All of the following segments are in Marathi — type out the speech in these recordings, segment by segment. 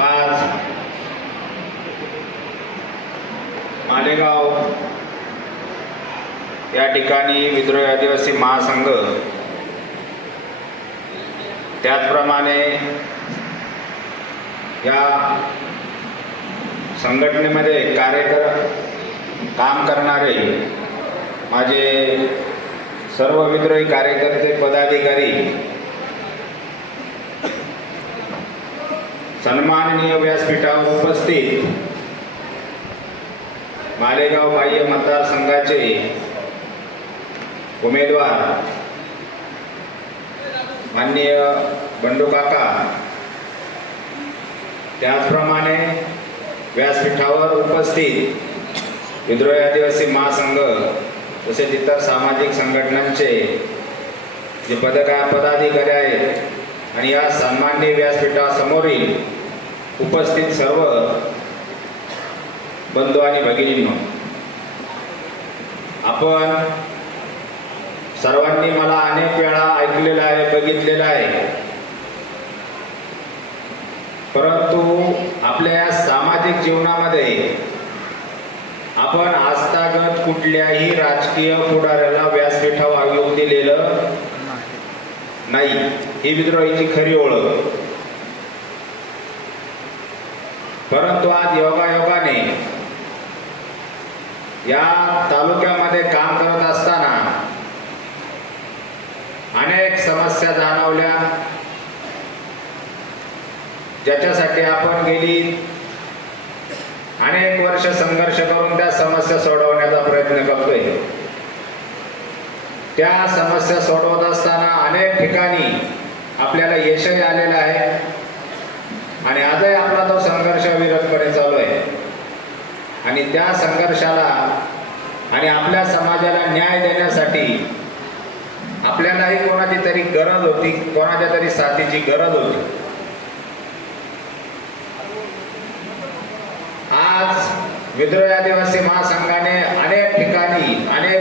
आज मालेगाव या ठिकाणी विद्रोही आदिवासी महासंघ त्याचप्रमाणे या संघटनेमध्ये कार्य कर काम करणारे माझे सर्व विद्रोही कार्यकर्ते पदाधिकारी सन्माननीय व्यासपीठावर उपस्थित मालेगाव बाह्य मतदारसंघाचे उमेदवार माननीय बंडू काका. त्याचप्रमाणे व्यासपीठावर उपस्थित विद्रोही आदिवासी महासंघ तसेच इतर सामाजिक संघटनांचे जे पदका पदाधिकारी आहेत आणि या सन्मान्य व्यासपीठासमोरील उपस्थित सर्व बंधू आणि भगिनींनो आपण सर्वांनी मला अनेक वेळा ऐकलेलं आहे बघितलेलं आहे. परंतु आपल्या या सामाजिक जीवनामध्ये आपण आजतागत कुठल्याही राजकीय पुढाऱ्याला व्यासपीठावर येऊ दिलेलं नाही. ही विद्रोहीची खरी ओळख. परंतु आज योगायोगाने या तालुक्यामध्ये काम करत असताना अनेक समस्या जाणवल्या. ज्याच्यासाठी आपण गेली अनेक वर्ष संघर्ष करून त्या समस्या सोडवण्याचा प्रयत्न करतोय. त्या समस्या सोडवत असताना अनेक ठिकाणी आपल्याला यशही आलेलं आहे. आणि आजही आपला तो संघर्ष विरतपणे चालू आहे. आणि त्या संघर्षाला आणि आपल्या समाजाला न्याय देण्यासाठी आपल्यालाही कोणाची तरी गरज होती कोणाच्या तरी साथीची गरज होती. आज विद्रोही आदिवासी महासंघाने अनेक ठिकाणी अनेक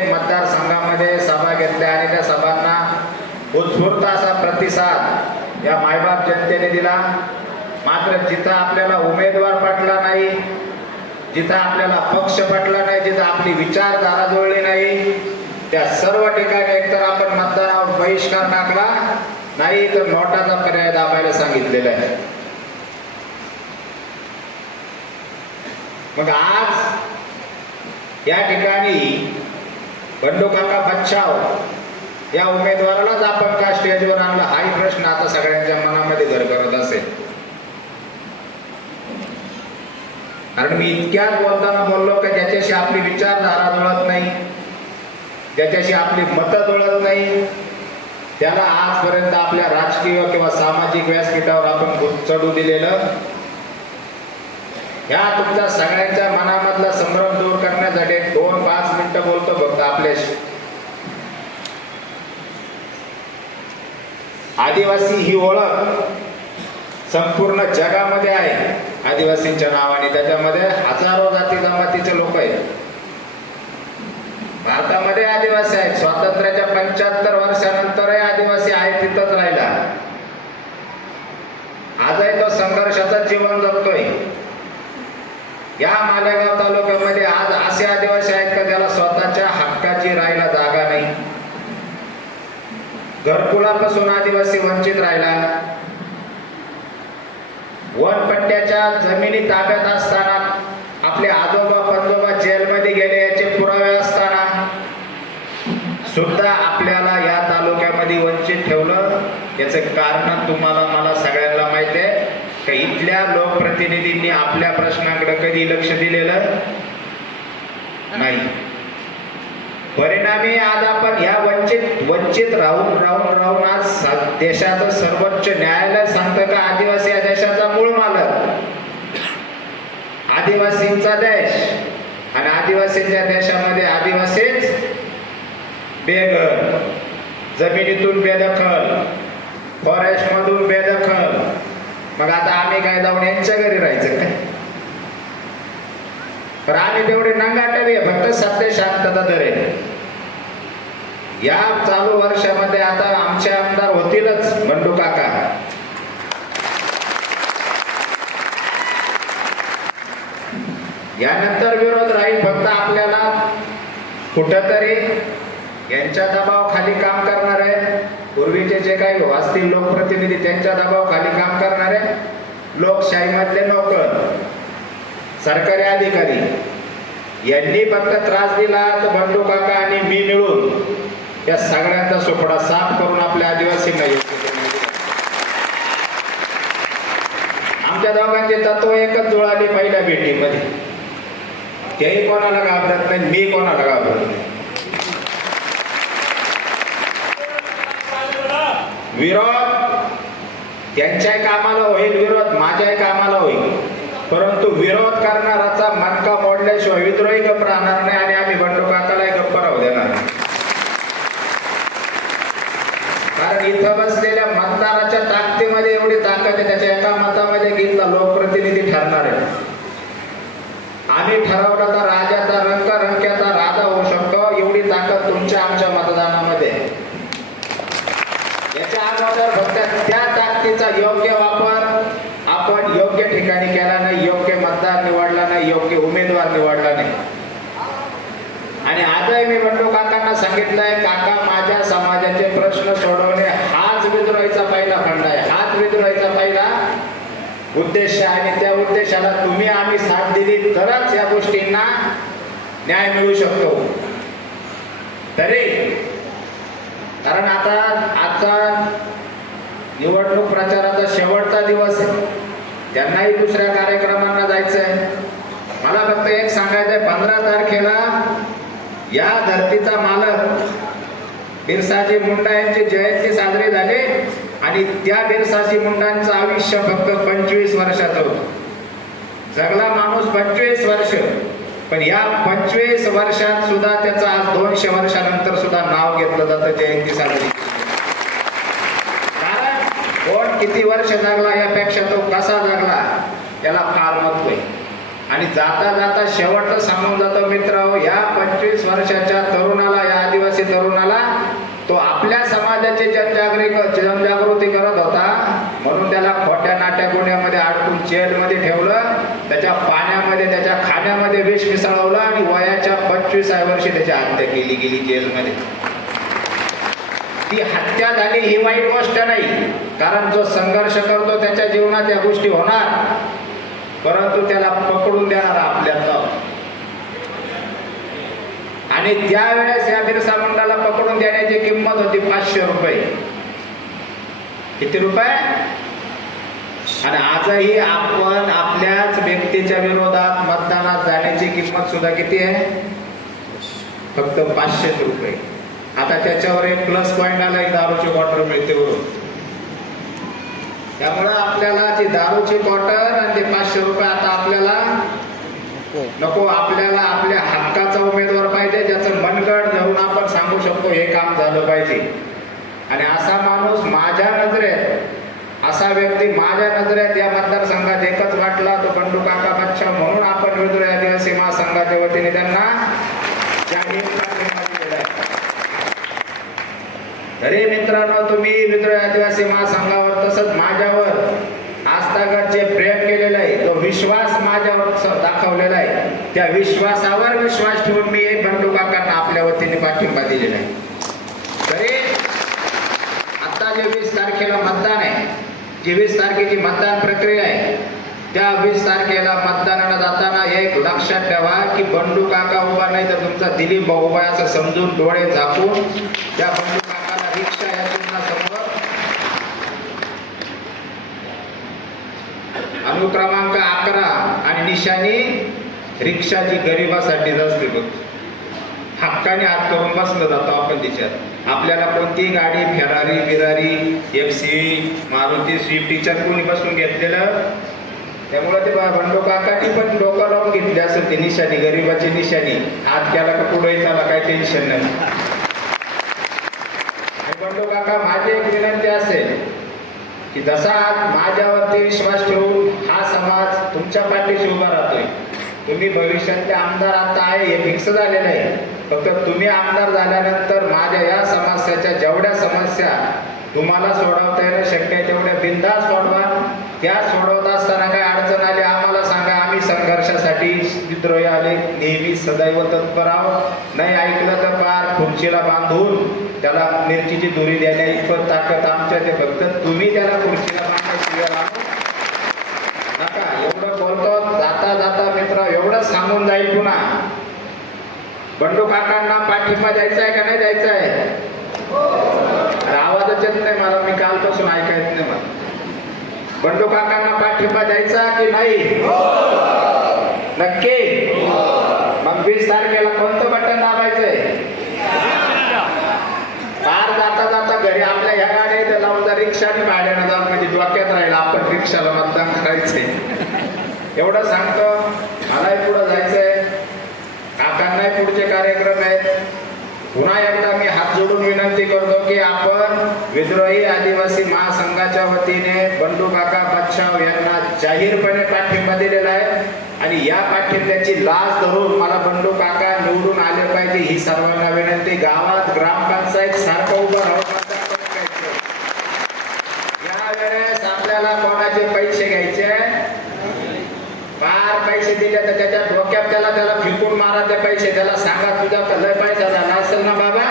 उत्स्फूर्त असा प्रतिसाद या मायबाप जनतेने दिला. मात्र जिथं आपल्याला उमेदवार पटला नाही जिथं आपल्याला पक्ष पटला नाही जिथं आपली विचारधारा जुळली नाही त्या सर्व ठिकाणी एकतर आपण मतदानावर बहिष्कार टाकला नाही तर नोटाचा पर्याय दाबायला सांगितलेला आहे. मग आज या ठिकाणी बंडू काका बच्चाव या उमेदवारालाच आपण का स्टेजवर आणला. हाही प्रश्न आता सगळ्यांच्या मनामध्ये घर करत असेल. कारण मी इतक्यात बोलताना बोललो की ज्याच्याशी आपली विचारधारा जुळत नाही ज्याच्याशी आपली मतं जुळत नाही त्याला आजपर्यंत आपल्या राजकीय किंवा सामाजिक व्यासपीठावर आपण चढू दिलेलं. ह्या तुमच्या सगळ्यांच्या मनामधला संभ्रम दूर करण्यासाठी दोन पाच मिनिटं बोलतो फक्त आपल्याशी आदिवासी ही ओळख संपूर्ण जगामध्ये आहे. आदिवासींच्या नावाने त्याच्यामध्ये हजारो जाती जमातीचे लोक आहेत. भारतामध्ये आदिवासी आहेत. स्वातंत्र्याच्या पंच्याहत्तर वर्षानंतरही आदिवासी आहे तिथंच राहिला. आजही तो संघर्षाचं जीवन जगतोय. या मालेगाव तालुक्यामध्ये आज असे आदिवासी आहेत का ज्याला स्वतःच्या हक्काची राहायला जागा नाही? घरकुलापासून आदिवासी वंचित राहिला. वनपट्ट्याच्या जमिनी ताब्यात असताना आपले आजोबा पंजोबा जेलमध्ये गेले याचे पुरावे असताना सुद्धा आपल्याला या तालुक्यामध्ये वंचित ठेवलं. याचं कारण तुम्हाला मला सगळ्यांना माहिती आहे का इथल्या लोकप्रतिनिधींनी आपल्या प्रश्नाकडे कधी लक्ष दिलेलं नाही. परिणामी आज आपण ह्या वंचित वंचित राहून राहून राहून आज देशाचं सर्वोच्च न्यायालय सांगतं का आदिवासी या देशाचा मूळ मालक? आदिवासींचा देश. आणि आदिवासींच्या देशामध्ये आदिवासीच बेघर. जमिनीतून बेदखल. फॉरेस्ट मधून बेदखल. मग आता आम्ही काय जाऊन यांच्या घरी राहायचं काय? तर आम्ही तेवढे नंगाटवी फक्त सत्य शांतता धरेल. या चालू वर्षामध्ये आता आमचे आमदार होतीलच बंडू काका. यानंतर विरोध राहील फक्त आपल्याला. कुठंतरी यांच्या दबावाखाली काम करणार आहे. पूर्वीचे जे काही असतील लोकप्रतिनिधी त्यांच्या दबावाखाली काम करणारे लोकशाहीमधले नोकर सरकारी अधिकारी. यांनी फक्त त्रास दिला तर बंडू काका आणि मी मिळून. त्या सगळ्यांचा सोपडा साफ करून आपल्या आदिवासींना योग्य आमच्या दोघांचे तत्व एकच जुळाले पहिल्या भेटीमध्ये. तेही कोणाला घाबरत नाही मी कोणाला घाबरत नाही. विरोध त्यांच्याही कामाला होईल विरोध माझ्याही कामाला होईल. परंतु विरोध करणाराचा मनका मोडल्याशिवाय विद्रोही गप्प राहणार नाही आणि आम्ही बंडू काकालाही गप्प राहू देणार नाही. कारण इथं बसलेल्या मतदाराच्या ताकदीमध्ये एवढी ताकद आहे त्याच्या एका मतामध्ये की लोकप्रतिनिधी ठरणार आहे. आम्ही ठरवलं तर राजाचा रंग रंक्याचा राजा होऊ शकतो एवढी ताकद तुमच्या आमच्या मतदानामध्ये. याच्या अगोदर फक्त त्या ताकदीचा योग्य वापर आपण योग्य ठिकाणी केला नाही योग्य मतदार निवडला नाही योग्य उमेदवार निवडला नाही. आणि आजही मी बंडू काकांना सांगितलंय काका माझ्या समाजाचे प्रश्न सोडवणे हाच विद्रोहीचा पहिला खंड आहे हात विद्रोहीचा पहिला उद्देश आहे आणि त्या उद्देशाला तुम्ही आम्ही साथ दिली तरच या गोष्टींना न्याय मिळू शकतो. तरी कारण आता आजचा निवडणूक प्रचाराचा शेवटचा दिवस आहे. त्यांनाही दुसऱ्या कार्यक्रमांना जायचं आहे मला फक्त एक सांगायचं आहे पंधरा तारखेला या धरतीचा मालक बिरसाजी मुंडा यांची जयंती साजरी झाली आणि त्या बिरसाजी मुंडांचं आयुष्य फक्त पंचवीस वर्षाचं होतं. जगला माणूस पंचवीस वर्ष पण या पंचवीस वर्षात सुद्धा त्याचं आज दोनशे वर्षानंतर सुद्धा नाव घेतलं जातं जयंती साजरी. कारण कोण किती वर्ष जगला यापेक्षा तो कसा जगला याला फार महत्त्व आहे. आणि जाता जाता शेवटचं सांगून जातो मित्र या पंचवीस वर्षाच्या तरुणाला या आदिवासी तरुणाला तो आपल्या समाजाचे जनजागरी जनजागृती करत होता म्हणून त्याला खोट्या नाट्या गुन्ह्यामध्ये अडकून जेलमध्ये ठेवलं त्याच्या पाण्यामध्ये त्याच्या खाण्यामध्ये विष मिसळवलं आणि वयाच्या पंचवीसाव्या वर्षी त्याची हत्या केली गेली जेलमध्ये. ती हत्या झाली ही वाईट गोष्ट नाही कारण जो संघर्ष करतो त्याच्या जीवनात या गोष्टी होणार परंतु त्याला पकडून देणार आपल्याला आणि त्यावेळेस या बिरसा मुंडाला पकडून देण्याची किंमत होती पाचशे रुपये. किती रुपये? आणि आजही आपण आपल्याच व्यक्तीच्या विरोधात मतदानात जाण्याची किंमत सुद्धा किती आहे? फक्त पाचशेच रुपये. आता त्याच्यावर एक प्लस पॉईंट आला एक दारूची बॉटल मिळते बरोबर त्यामुळं आपल्याला ती दारूची बॉटल आणि ते पाचशे रुपये आता आपल्याला नको आपल्याला आपल्या हक्काचा उमेदवार पाहिजे ज्याचं मनगड धरून आपण सांगू शकतो झालं पाहिजे. आणि असा माणूस माझ्या नजरेत असा व्यक्ती माझ्या नजरेत या मतदारसंघात एकच वाटला तो बंडू काका बच्चा म्हणून आपण विदुर आदिवासी महासंघाच्या वतीने त्यांना जाहीर तरी मित्रांनो तुम्ही मित्र आदिवासी महासंघावर तसंच माझ्यावर आजतागत जे प्रेम केलेलं आहे. तो विश्वास माझ्यावर दाखवलेला आहे. त्या विश्वासावर विश्वास ठेवून मी बंडू काकांना आपल्या वतीने पाठिंबा दिलेला आहे. तरी आता जे वीस तारखेला मतदान आहे जी वीस तारखेची मतदान प्रक्रिया आहे त्या वीस तारखेला मतदानाला जाताना एक लक्षात ठेवा की बंडू काका उभा नाही तर तुमचा दिलीप भाऊ उभा असं समजून डोळे झाकून त्या बंडू काकाला रिक्षा या समोर अनुक्रमांक अकरा आणि निशाणी रिक्षाची गरिबासाठीच असते बघ. हक्काने हात करून बसलं जातो आपण त्याच्यात आपल्याला कोणतीही गाडी फेरारी बिरारी एफ सी मारुती स्विफ्ट तिच्यात कोणी बसून घेतलेलं? त्यामुळे ते बंडो काकाने पण डोकं लावून घेतली असेल ते निशाणी गरिबाची निशाणी. हात केला का पुढे त्याला काही टेन्शन नाही. बंडो बंडू काका माझी एक विनंती असेल की जसा माझ्यावरती विश्वास ठेवून हा समाज तुमच्या पाठीशी उभा राहतोय तुम्ही भविष्यातले आमदार आता आहे हे फिक्स झालेलं आहे फक्त तुम्ही आमदार झाल्यानंतर माझ्या या समस्याच्या जेवढ्या समस्या तुम्हाला सोडवता येणं शक्य आहे तेवढ्या बिंदा सोडवा. त्या सोडवत असताना काय अडचण आली आम्हाला सांगा आम्ही संघर्षासाठी विद्रोही आले. नेहमी सदैव तत्पर आहोत नाही ऐकलं तर पार खुर्चीला बांधून त्याला मिरचीची दोरी द्यायला इतपत ताकद आमच्या ते फक्त तुम्ही त्याला खुर्चीला बांधायला नका. एवढं बोलतो जाता जाता मित्र एवढं सांगून जाईल पुन्हा. बंडू काकांना पाठिंबा द्यायचा आहे का नाही द्यायचा आहे आवाजच येत नाही मला मी कालपासून ऐकायच नाही मला. बंडू काकांना पाठिंबा द्यायचा की नाही? नक्की? मग वीस तारखेला कोणतं बटन दाबायचंय? पार जाता जाता घरी आपल्या ह्या गाड्या इथे लावून जा रिक्षाने भाड्यानं जाऊन म्हणजे डोक्यात राहील आपण रिक्षाला मतदान करायचंय. एवढं सांगतो मलाही पुढं जायचंय काकांनाही पुढचे कार्यक्रम आहेत पुन्हा एकदा मी हात जोडून विनंती करतो की आपण विद्रोही आदिवासी महासंघाच्या वतीने बंडू काका बच्छाव यांना जाहीरपणे पाठिंबा दिलेला आहे. आणि या पाठिंब्याची लाच धरून मला बंडू काका निवडून आले पाहिजे ही सर्वांना विनंती. गावात ग्रामपंचायत सारखं उभं राहून यावेळेस आपल्याला कोणाचे पैसे घ्यायचे? फार पैसे दिले तर त्याच्या डोक्यात त्याला त्याला फिकून मारा ते पैसे. त्याला सांगा तुझा तर लय पैसा झाला असेल ना बाबा?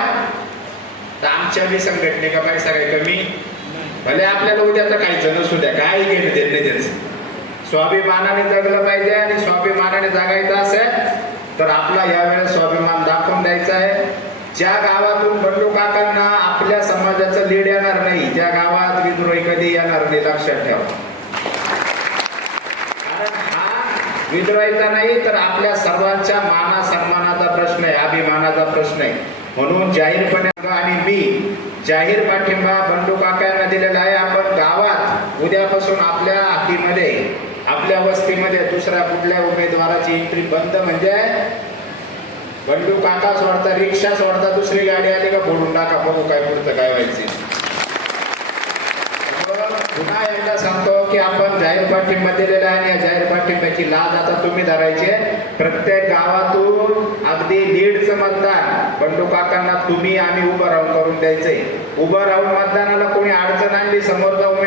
तर आमच्या बी संघटनेचा पैसा काही कमी भले आपल्याला उद्याचं काहीच नसू द्या काही घेणं देत नाही त्यांचं. स्वाभिमानाने जगलं पाहिजे आणि स्वाभिमानाने जगायचं असेल तर आपला यावेळेस स्वाभिमान दाखवून द्यायचा आहे. ज्या गावातून बंडू काकांना आपल्या समाजाचं लीड येणार नाही त्या गावात विद्रोही कधी येणार नाही लक्षात ठेवा. विद्रोहीचा नाही तर आपल्या सर्वांच्या माना सन्मानाचा प्रश्न आहे अभिमानाचा प्रश्न आहे. म्हणून जाहीरपणे आणि मी जाहीर पाठिंबा बंडू काकांना दिलेला आहे. आपण गावात उद्यापासून आपल्या हातीमध्ये आपल्या वस्तीमध्ये दुसऱ्या कुठल्या उमेदवाराची एंट्री बंद म्हणजे बंडू काका सोडता रिक्षा सोडता दुसरी गाडी आली का फोडून टाका बघू काय पुढचं काय व्हायचं. पुन्हा एकदा सांगतो की आपण जाहीर पाठिंबा दिलेला आहे आणि या जाहीर पाठिंब्याची लाज आता तुम्ही धरायची प्रत्येक गावातून अगदी लीडचं मतदान बंडू काकांना तुम्ही आम्ही उभं राहू द्यायचंय. उभं राहून मतदानाला कोणी अडचण आणली समोर जाऊन